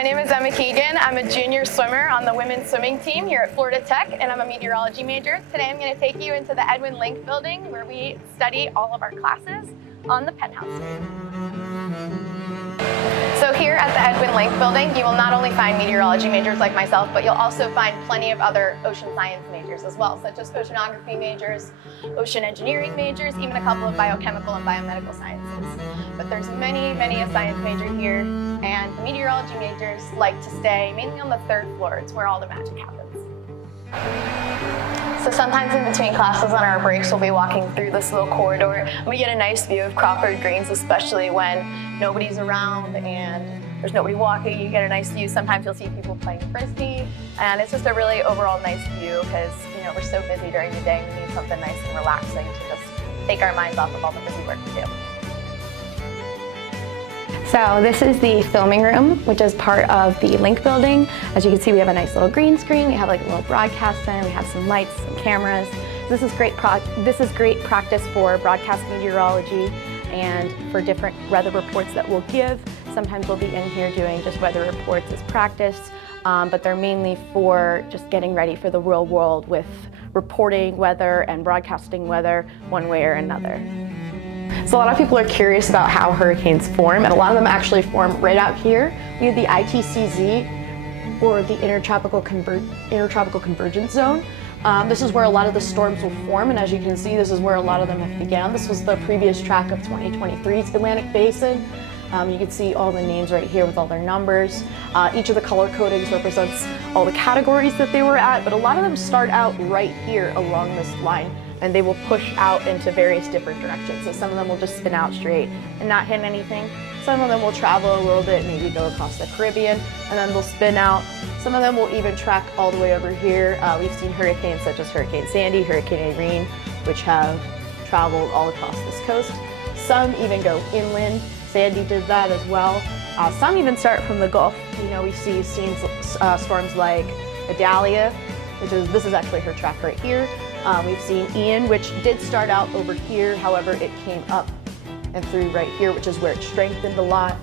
my name is Emma Keegan. I'm a junior swimmer on the women's swimming team here at Florida Tech, and I'm a meteorology major. Today I'm going to take you into the Edwin Link building where we study all of our classes on the penthouse. So here at the Edwin Link building, you will not only find meteorology majors like myself, but you'll also find plenty of other ocean science majors as well, such as oceanography majors, ocean engineering majors, even a couple of biochemical and biomedical sciences. But there's many a science major here, and the meteorology majors like to stay mainly on the third floor. It's where all the magic happens. So sometimes in between classes on our breaks, we'll be walking through this little corridor, and we get a nice view of Crawford Greens, especially when nobody's around and there's nobody walking. You get a nice view. Sometimes you'll see people playing frisbee, and it's just a really overall nice view because we're so busy during the day. We need something nice and relaxing to just take our minds off of all the busy work we do. So this is the filming room, which is part of the Link building. As you can see, we have a nice little green screen. We have like a little broadcast center. We have some lights, some cameras. This is great practice for broadcast meteorology and for different weather reports that we'll give. Sometimes we'll be in here doing just weather reports as practice, but they're mainly for just getting ready for the real world with reporting weather and broadcasting weather one way or another. So a lot of people are curious about how hurricanes form, and a lot of them actually form right out here. We have the ITCZ, or the Intertropical Convergence Zone. This is where a lot of the storms will form, and as you can see, this is where a lot of them have begun. This was the previous track of 2023's Atlantic Basin. You can see all the names right here with all their numbers. Each of the color codings represents all the categories that they were at, but a lot of them start out right here along this line, and they will push out into various different directions. So some of them will just spin out straight and not hit anything. Some of them will travel a little bit, maybe go across the Caribbean, and then they'll spin out. Some of them will even track all the way over here. We've seen hurricanes such as Hurricane Sandy, Hurricane Irene, which have traveled all across this coast. Some even go inland. Sandy did that as well. Some even start from the Gulf. We've seen storms like Idalia, this is actually her track right here. We've seen Ian, which did start out over here. However, it came up and through right here, which is where it strengthened a lot.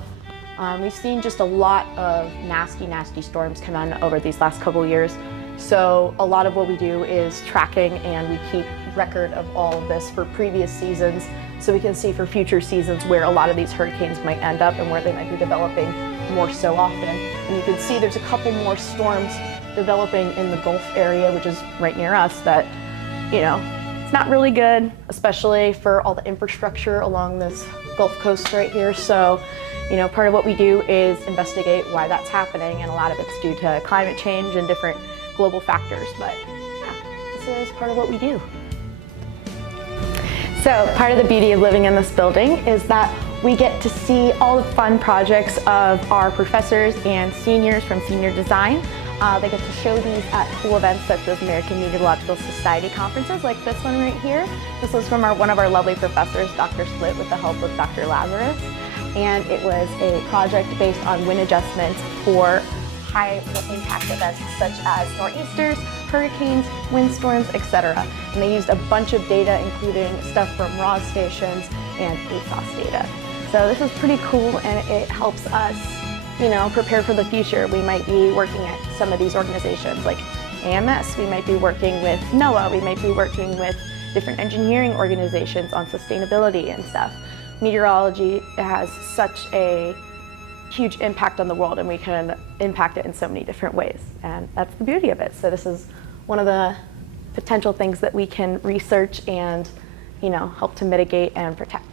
We've seen just a lot of nasty storms come on over these last couple of years. So a lot of what we do is tracking, and we keep record of all of this for previous seasons, so we can see for future seasons where a lot of these hurricanes might end up and where they might be developing more so often. And you can see there's a couple more storms developing in the Gulf area, which is right near us, that it's not really good, especially for all the infrastructure along this Gulf Coast right here. So, part of what we do is investigate why that's happening, and a lot of it's due to climate change and different global factors. But yeah, this is part of what we do. So part of the beauty of living in this building is that we get to see all the fun projects of our professors and seniors from senior design. They get to show these at cool events such as American Meteorological Society conferences like this one right here. This was from one of our lovely professors, Dr. Split, with the help of Dr. Lazarus. And it was a project based on wind adjustments for high impact events such as nor'easters, hurricanes, windstorms, etc. And they used a bunch of data, including stuff from RAWS stations and ASOS data. So this is pretty cool, and it helps us prepare for the future. We might be working at some of these organizations like AMS, we might be working with NOAA, we might be working with different engineering organizations on sustainability and stuff. Meteorology has such a huge impact on the world, and we can impact it in so many different ways, and that's the beauty of it. So this is one of the potential things that we can research and help to mitigate and protect.